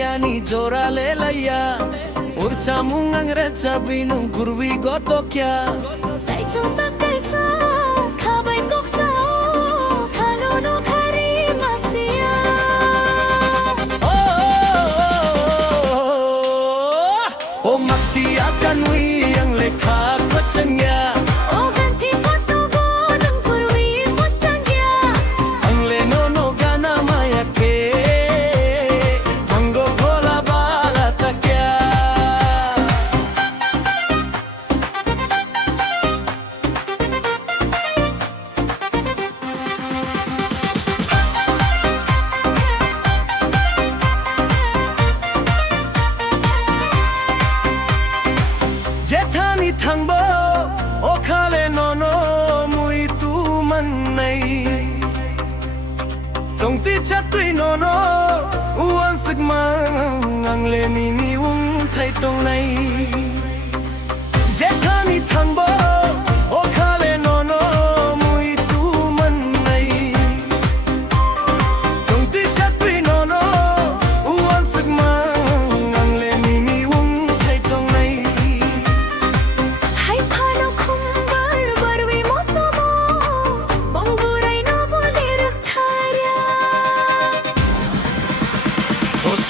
subiani jora lelaya urcha mungang recha binung kurwi goto kya sai chung sakai sa khabai kok sa khano no khari masia oh makti akan wi yang lekha kwachanya Jethani thangbo okhale nono mui tu man nei tongti chatui nono uan sigma angle ni ni ung thai tong nei Jethani thangbo okhale nono mui tu man nei tongti chatui nono uan sigma angle ni ni ung thai tong nei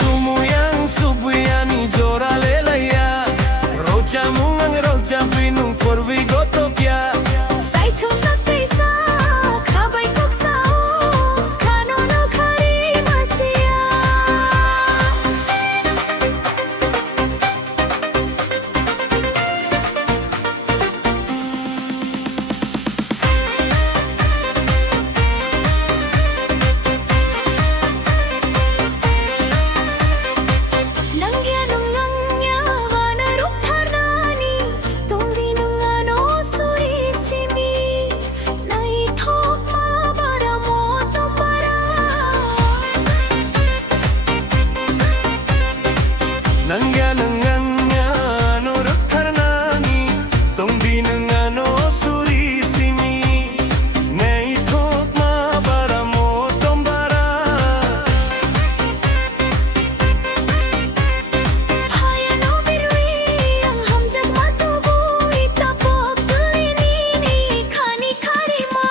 Sumuyang subiani jora lelaya rocha mungang rocha binung korwi goto kya sai chung sakai sa khabai kok sa khano no khari masia Nangya nanganya nurak tharnani tongdi nangano suri simi nei thok ma bara mo tombara haya no birwi ang hamjak matubu itapok turini ni khani khari ma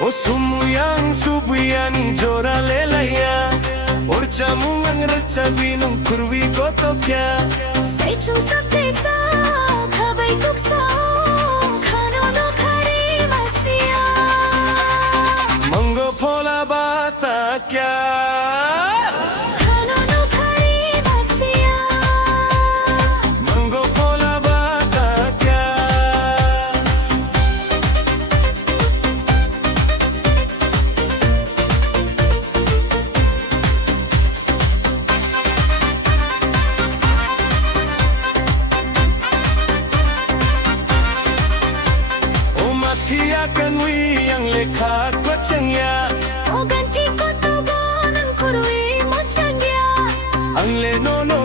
O sumuyang subiani jora lelaya urcha mungang recha binung kurwi goto kya sai chung sakai sa khabai kok sa khano no khari masia mango phola bata kya khano no khari masia mango phola bata kya akan wi yang lekha kwachanya o ganti ko to go nang kurwi mo changya angle no no